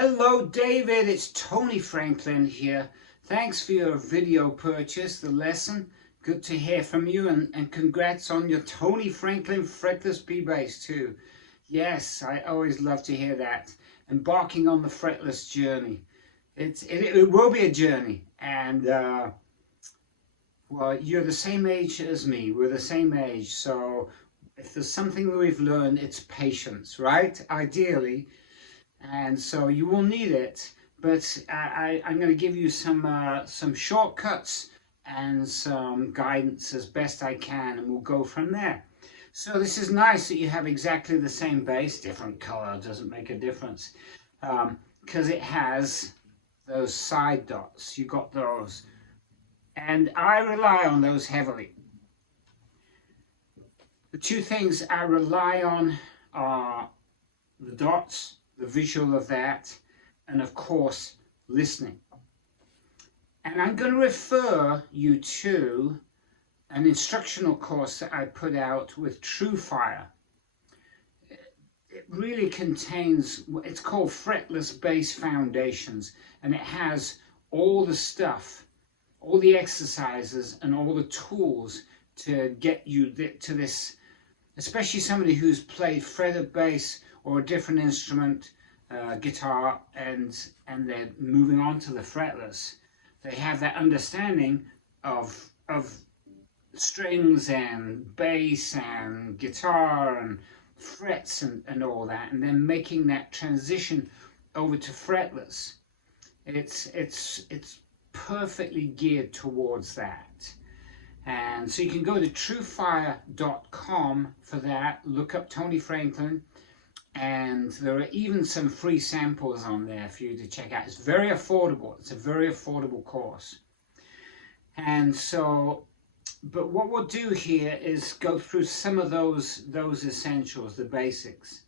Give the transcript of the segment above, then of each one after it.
Hello David, it's Tony Franklin here. Thanks for your video purchase, the lesson. Good to hear from you, and congrats on your Tony Franklin fretless B bass too. Yes, I always love to hear that. Embarking on the fretless journey. It will be a journey, and well, you're the same age as me. We're the same age, so if there's something that we've learned, it's patience, right? Ideally. And so you will need it, but I'm going to give you some shortcuts and some guidance as best I can, and we'll go from there. So this is nice that you have exactly the same bass. Different color doesn't make a difference, because it has those side dots. You got those, and I rely on those heavily. The two things I rely on are the dots, the visual of that, and of course listening. And I'm going to refer you to an instructional course that I put out with Truefire. It really contains, it's called Fretless Bass Foundations, and it has all the stuff, all the exercises and all the tools to get you to this, especially somebody who's played fretted bass or a different instrument, guitar, and they're moving on to the fretless. They have that understanding of strings and bass and guitar and frets and all that, and then making that transition over to fretless. It's perfectly geared towards that. And so you can go to truefire.com for that. Look up Tony Franklin, and there are even some free samples on there for you to check out. It's very affordable. It's a very affordable course. And so, but what we'll do here is go through some of those essentials, the basics.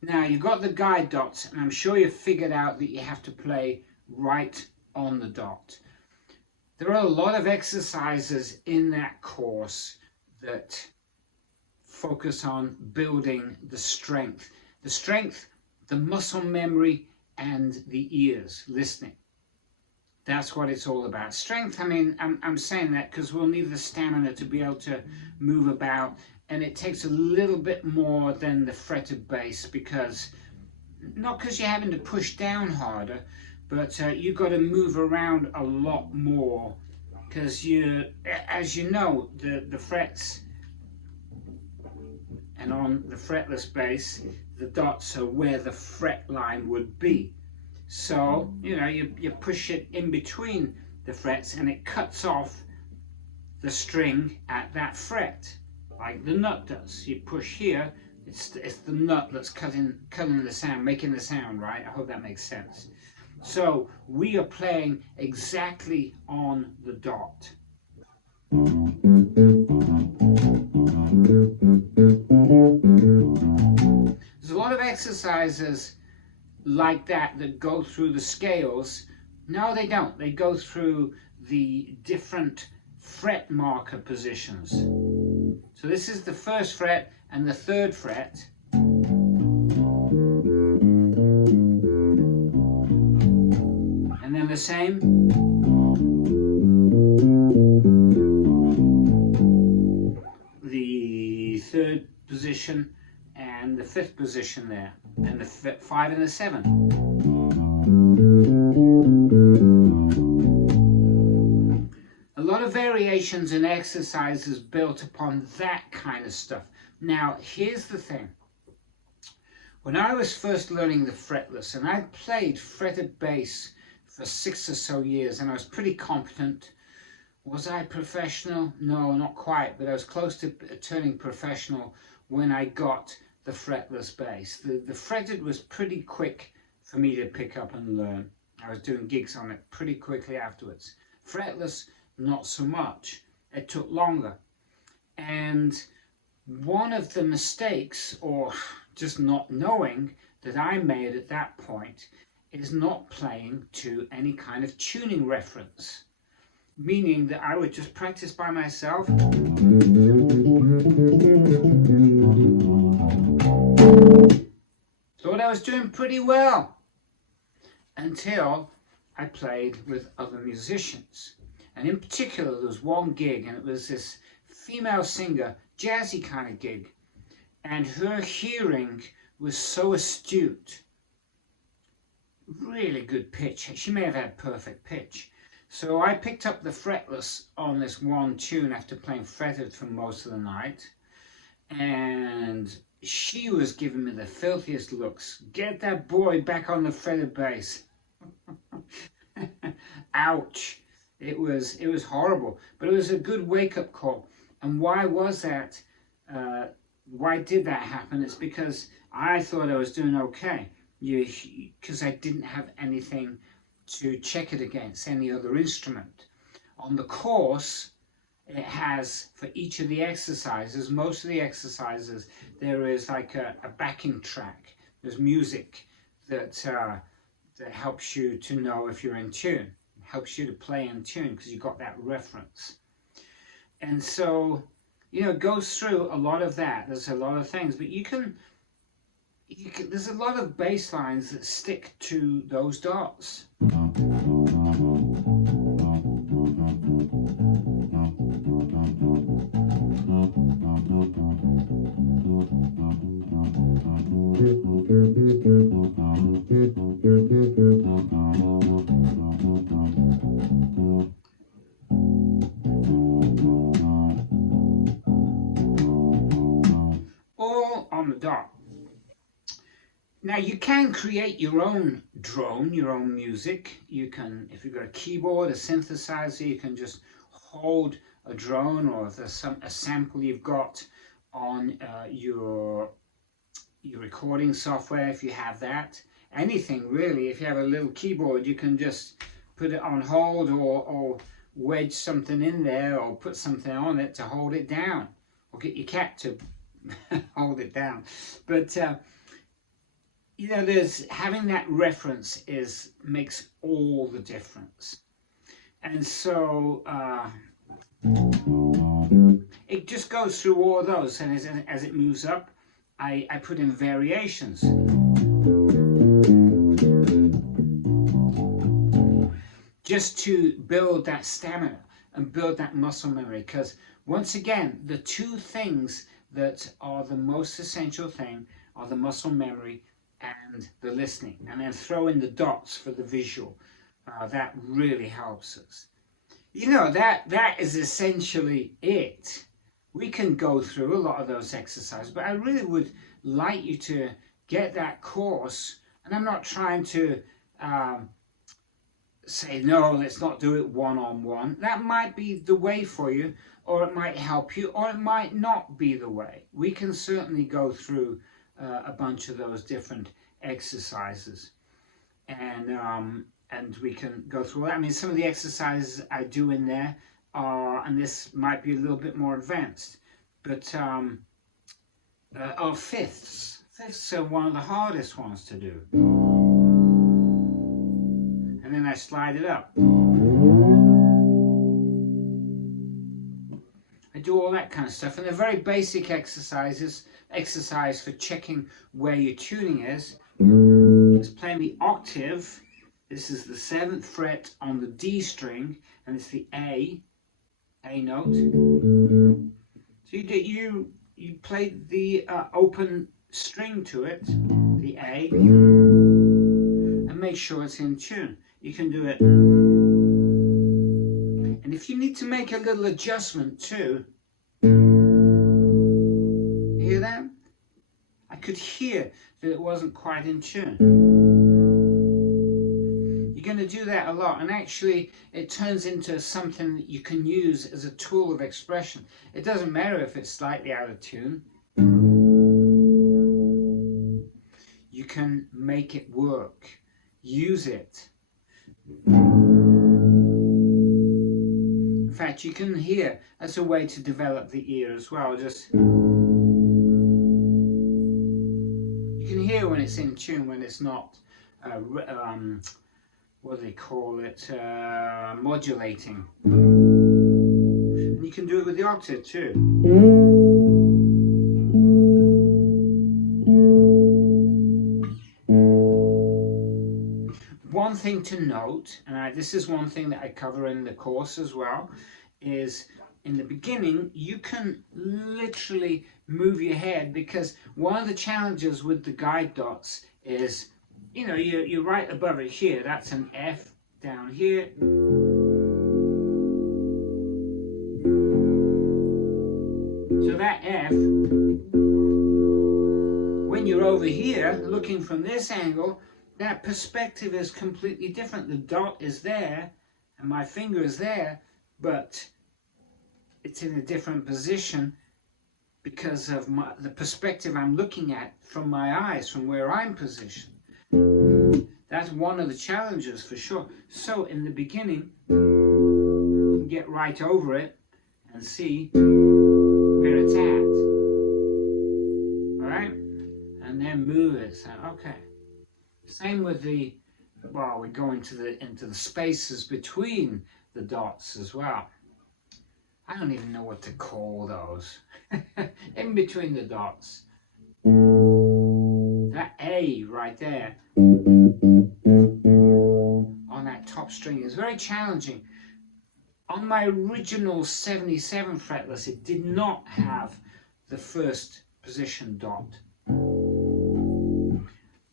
Now, you've got the guide dots, and I'm sure you've figured out that you have to play right on the dot. There are a lot of exercises in that course that focus on building the strength. The strength, the muscle memory, and the ears, listening. That's what it's all about. Strength, I mean, I'm saying that because we'll need the stamina to be able to move about, and it takes a little bit more than the fretted bass, because, not because you're having to push down harder, but you've got to move around a lot more, because as you know, the frets, and on the fretless bass, the dots are where the fret line would be. So, you know, you push it in between the frets, and it cuts off the string at that fret, like the nut does. You push here, it's the nut that's cutting the sound, making the sound, right? I hope that makes sense. So we are playing exactly on the dot. There's a lot of exercises like that go through the scales. No, they don't. They go through the different fret marker positions. So this is the first fret and the third fret. And then the same. The third position and the fifth position there, and the 5 and the 7. A lot of variations and exercises built upon that kind of stuff. Now, here's the thing. When I was first learning the fretless, and I played fretted bass for 6 or so years, and I was pretty competent. Was I professional? No, not quite, but I was close to turning professional when I got the fretless bass. The fretted was pretty quick for me to pick up and learn. I was doing gigs on it pretty quickly afterwards. Fretless, not so much. It took longer. And one of the mistakes, or just not knowing, that I made at that point is not playing to any kind of tuning reference. Meaning that I would just practice by myself. Thought I was doing pretty well. until I played with other musicians. And in particular, there was one gig, and it was this female singer, jazzy kind of gig. And her hearing was so astute, really good pitch. She may have had perfect pitch. So I picked up the fretless on this one tune after playing fretted for most of the night. And she was giving me the filthiest looks. Get that boy back on the fretted bass. Ouch. It was horrible, but it was a good wake-up call. And why was that? Why did that happen? It's because I thought I was doing okay, because I didn't have anything to check it against, any other instrument. On the course, it has, for each of the exercises, most of the exercises, there is like a backing track. There's music that helps you to know if you're in tune, helps you to play in tune because you've got that reference. And so, you know, it goes through a lot of that. There's a lot of things, but you can there's a lot of bass lines that stick to those dots. All on the dot. Now you can create your own drone, your own music. You can, if you've got a keyboard, a synthesizer, you can just hold a drone, or if there's a sample you've got on your recording software, if you have that. Anything really, if you have a little keyboard, you can just put it on hold, or wedge something in there, or put something on it to hold it down, or get your cat to hold it down. But you know, there's having that reference makes all the difference. And so it just goes through all of those, and as it moves up, I put in variations. Just to build that stamina and build that muscle memory, because once again, the two things that are the most essential thing are the muscle memory and the listening, and then throw in the dots for the visual. That really helps us. You know, that is essentially it. We can go through a lot of those exercises, but I really would like you to get that course. And I'm not trying to say, no, let's not do it one-on-one. That might be the way for you, or it might help you, or it might not be the way. We can certainly go through a bunch of those different exercises, and we can go through that. I mean, some of the exercises I do in there are, and this might be a little bit more advanced, but are fifths. Fifths are one of the hardest ones to do. And then I slide it up. I do all that kind of stuff, and they're very basic exercises. Exercise for checking where your tuning is. It's playing the octave. This is the 7th fret on the D string, and it's the A note. So you play the open string to it, the A, and make sure it's in tune. You can do it, and if you need to make a little adjustment too, you hear that? I could hear that it wasn't quite in tune. You're going to do that a lot, and actually it turns into something that you can use as a tool of expression. It doesn't matter if it's slightly out of tune. You can make it work. Use it. In fact, you can hear, that's a way to develop the ear as well. Just, you can hear when it's in tune, when it's not, what do they call it, modulating. And you can do it with the octave too. one thing to note, and this is one thing that I cover in the course as well, is in the beginning you can literally move your head, because one of the challenges with the guide dots is, you know, you're right above it here, that's an F down here. So that F, when you're over here looking from this angle, that perspective is completely different. The dot is there and my finger is there, but it's in a different position because of the perspective I'm looking at from my eyes, from where I'm positioned. That's one of the challenges for sure. So in the beginning, you can get right over it and see where it's at. All right? And then move it. So, okay. Same with the, well, we go into the spaces between the dots as well. I don't even know what to call those. In between the dots. That A right there on that top string is very challenging. On my original 77 fretless, it did not have the first position dot.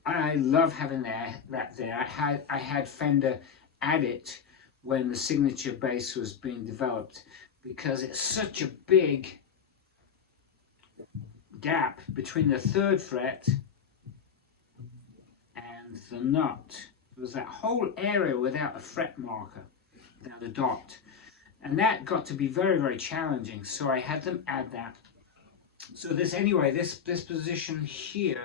I love having that there. I had Fender add it when the signature bass was being developed, because it's such a big gap between the 3rd fret and the nut. There was that whole area without a fret marker, without a dot. And that got to be very, very challenging, so I had them add that. So this, anyway, this position here,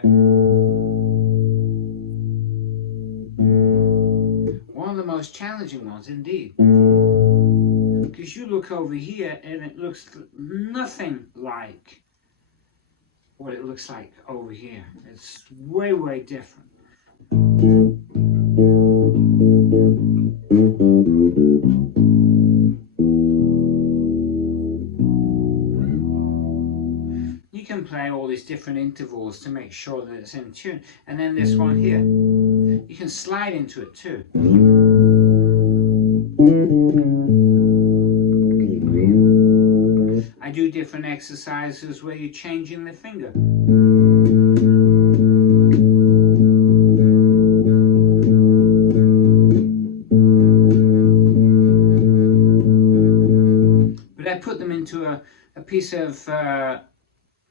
one of the most challenging ones indeed. Because you look over here and it looks nothing like what it looks like over here. It's way, way different. You can play all these different intervals to make sure that it's in tune. And then this one here, you can slide into it too. I do different exercises where you're changing the finger. But I put them into a piece of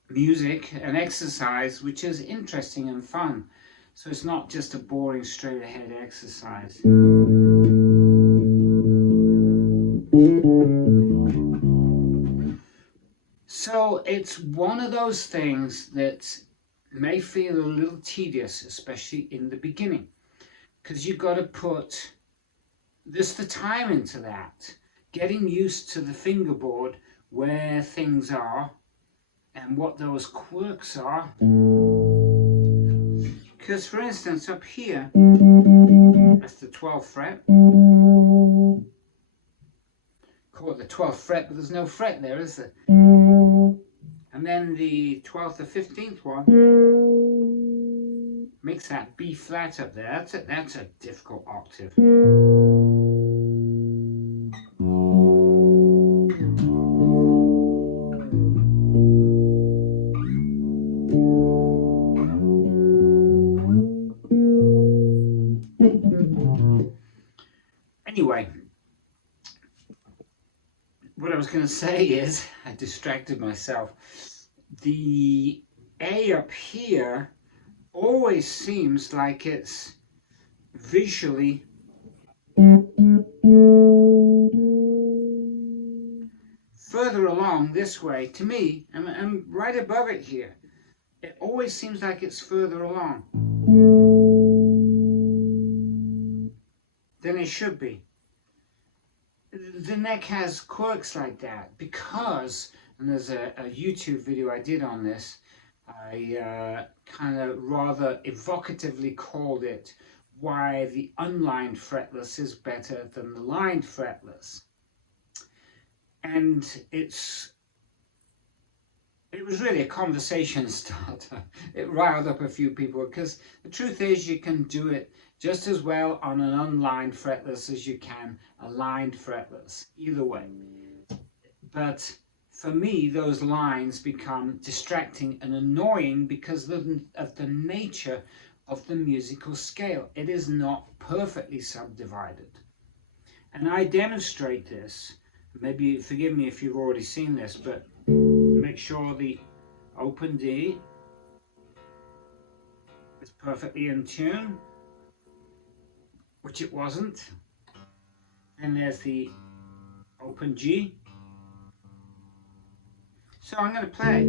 music, an exercise, which is interesting and fun. So it's not just a boring straight ahead exercise. So it's one of those things that may feel a little tedious, especially in the beginning, because you've got to put just the time into that, getting used to the fingerboard, where things are and what those quirks are. Because for instance up here, that's the 12th fret. Call it the 12th fret, but there's no fret there, is there? And then the 12th or 15th one makes that B flat up there. That's a difficult octave. Anyway, what I was going to say is, I distracted myself. The A up here always seems like it's visually further along this way. To me, I'm right above it here. It always seems like it's further along than it should be. The neck has quirks like that because, and there's a YouTube video I did on this, I kind of rather evocatively called it why the unlined fretless is better than the lined fretless. And it was really a conversation starter. It riled up a few people because the truth is you can do it just as well on an unlined fretless as you can a lined fretless, either way. But for me, those lines become distracting and annoying because of the nature of the musical scale. It is not perfectly subdivided. And I demonstrate this, maybe forgive me if you've already seen this, but make sure the open D is perfectly in tune, which it wasn't. And there's the open G. So I'm going to play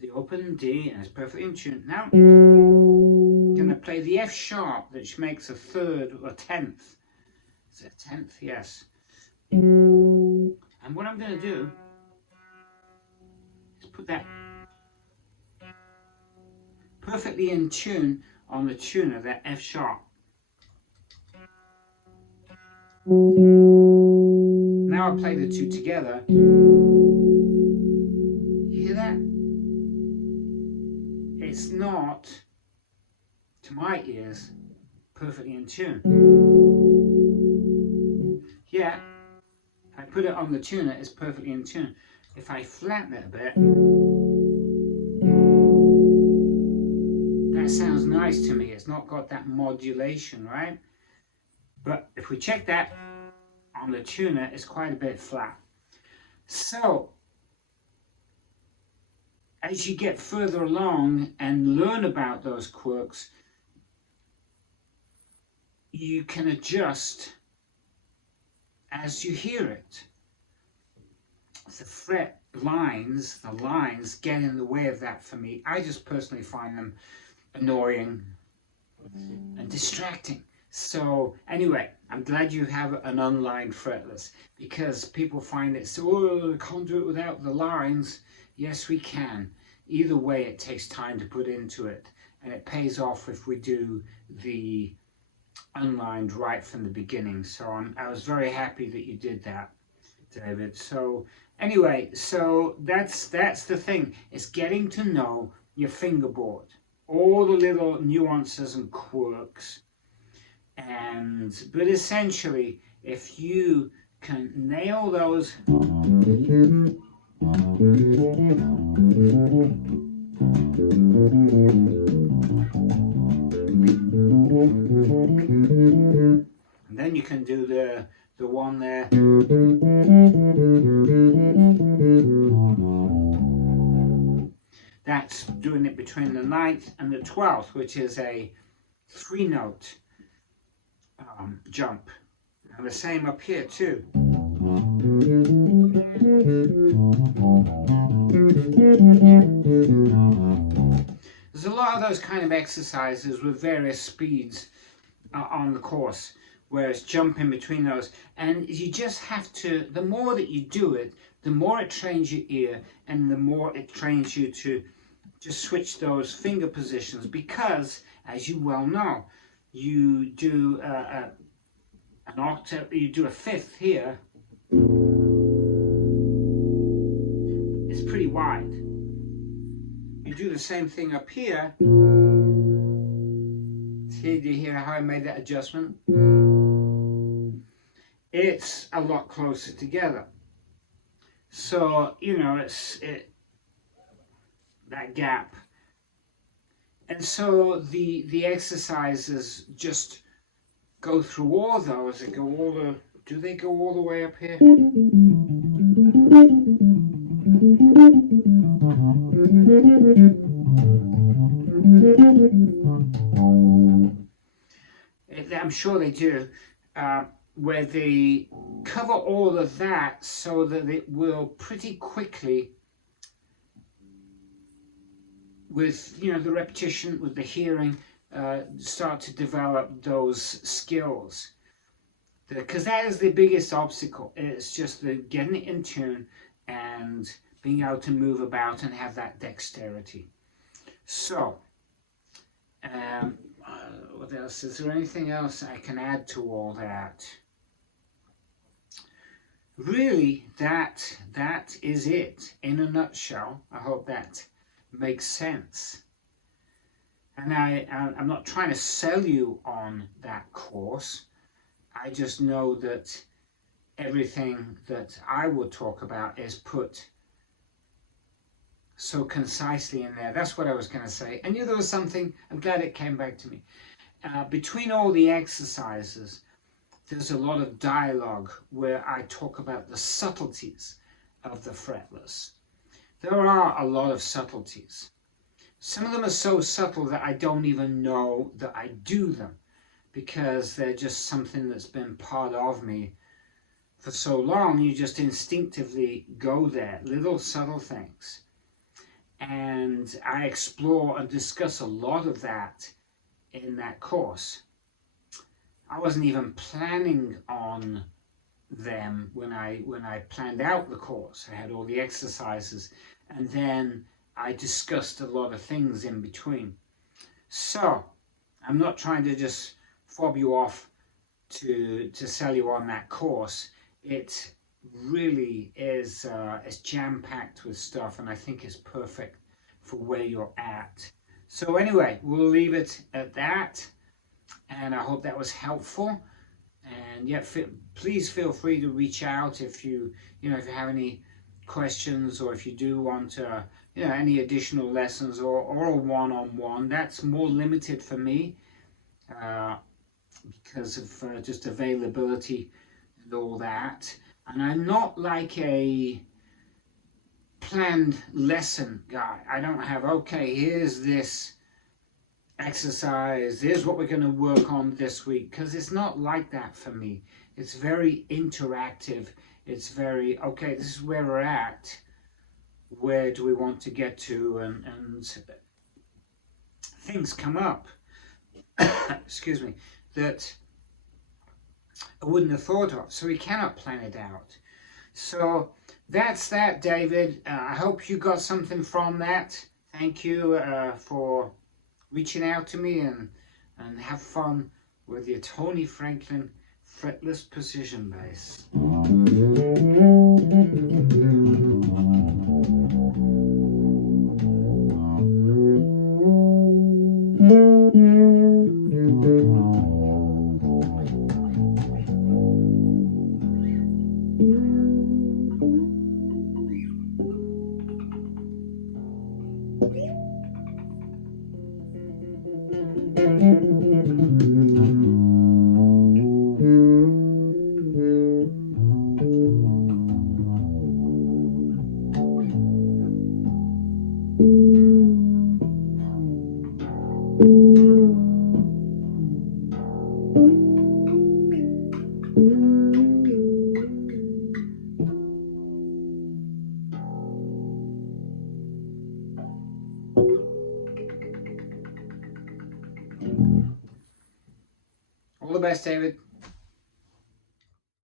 the open D and it's perfectly in tune. Now I'm going to play the F sharp, which makes a third or a tenth. Is it a tenth? Yes. And what I'm going to do is put that perfectly in tune on the tuner, that F sharp. Now I play the two together. You hear that? It's not, to my ears, perfectly in tune. Yeah, if I put it on the tuner, it's perfectly in tune. If I flatten it a bit, that sounds nice to me. It's not got that modulation, right? But if we check that on the tuner, it's quite a bit flat. So, as you get further along and learn about those quirks, you can adjust as you hear it. The fret lines, the lines get in the way of that for me. I just personally find them annoying and distracting. So anyway, I'm glad you have an unlined fretless, because people find it so, oh, I can't do it without the lines. Yes, we can. Either way, it takes time to put into it, and it pays off if we do the unlined right from the beginning. So I was very happy that you did that, David. So anyway, so that's the thing. It's getting to know your fingerboard, all the little nuances and quirks. But essentially, if you can nail those, and then you can do the one there. That's doing it between the 9th and the 12th, which is a 3-note jump. And the same up here too. There's a lot of those kind of exercises with various speeds on the course, where it's jumping between those, and you just have to, the more that you do it, the more it trains your ear, and the more it trains you to just switch those finger positions, because as you well know, you do an octave, you do a fifth here, it's pretty wide. You do the same thing up here. See, do you hear how I made that adjustment? It's a lot closer together. So, you know, that gap. And so the exercises just go through all those. They go all do they go all the way up here? I'm sure they do, where they cover all of that so that it will pretty quickly, with the repetition, with the hearing, start to develop those skills. Because that is the biggest obstacle. It's just the getting it in tune and being able to move about and have that dexterity. So, what else? Is there anything else I can add to all that? Really, that is it in a nutshell. I hope that makes sense. And I'm not trying to sell you on that course. I just know that everything that I will talk about is put so concisely in there. That's what I was going to say. I knew there was something. I'm glad it came back to me. Between all the exercises, there's a lot of dialogue where I talk about the subtleties of the fretless. There are a lot of subtleties. Some of them are so subtle that I don't even know that I do them, because they're just something that's been part of me for so long. You just instinctively go there, little subtle things. And I explore and discuss a lot of that in that course. I wasn't even planning on them when I planned out the course. I had all the exercises, and then I discussed a lot of things in between. So I'm not trying to just fob you off to sell you on that course. It really is jam-packed with stuff, and I think it's perfect for where you're at. So anyway, we'll leave it at that, and I hope that was helpful. And yeah, please feel free to reach out if you if you have any questions, or if you do want any additional lessons, or a one-on-one. That's more limited for me because of just availability and all that. And I'm not like a planned lesson guy. I don't have, okay, here's this exercise, here's what we're going to work on this week, because it's not like that for me. It's very interactive. It's very, okay, this is where we're at, where do we want to get to, and things come up excuse me, that I wouldn't have thought of, so we cannot plan it out. So that's that, David. I hope you got something from that. Thank you for reaching out to me, and have fun with your Tony Franklin fretless precision bass. All the best, David.